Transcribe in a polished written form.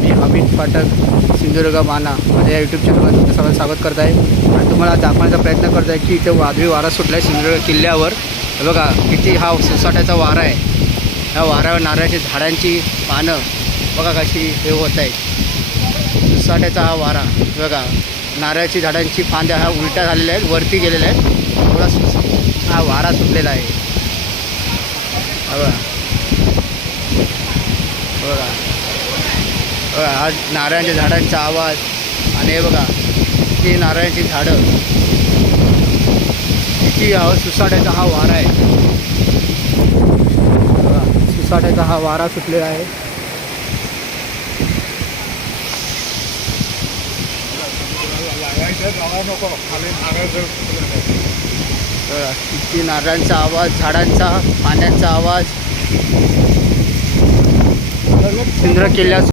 मी अमित पाठक सिंधुदुर्ग माना माझ्या यूट्यूब चॅनलवर तुमचं सगळं स्वागत करत आहे आणि तुम्हाला दाखवण्याचा प्रयत्न करत आहे की इथे वादळी वारा सुटला आहे सिंधुदुर्ग किल्ल्यावर. हे बघा किती हा सुसाट्याचा वारा आहे. ह्या वाऱ्यावर नारळाच्या झाडांची पानं बघा कशी हे होत आहेत. सुसाट्याचा हा वारा बघा, नारळाची झाडांची फांद्या ह्या उलट्या झालेल्या आहेत, वरती गेलेल्या आहेत. थोडा हा वारा सुटलेला आहे. बघा बघा बघा हा नारळाच्या झाडांचा आवाज. आणि हे बघा ही नारळाची झाडं, किती हा सुसाट्याचा हा वारा आहे. बघा सुसाट्याचा हा वारा सुटलेला आहे. किती नारळांचा आवाज, झाडांचा, पाण्याचा आवाज. सिंधुदुर्ग किल्ल्यात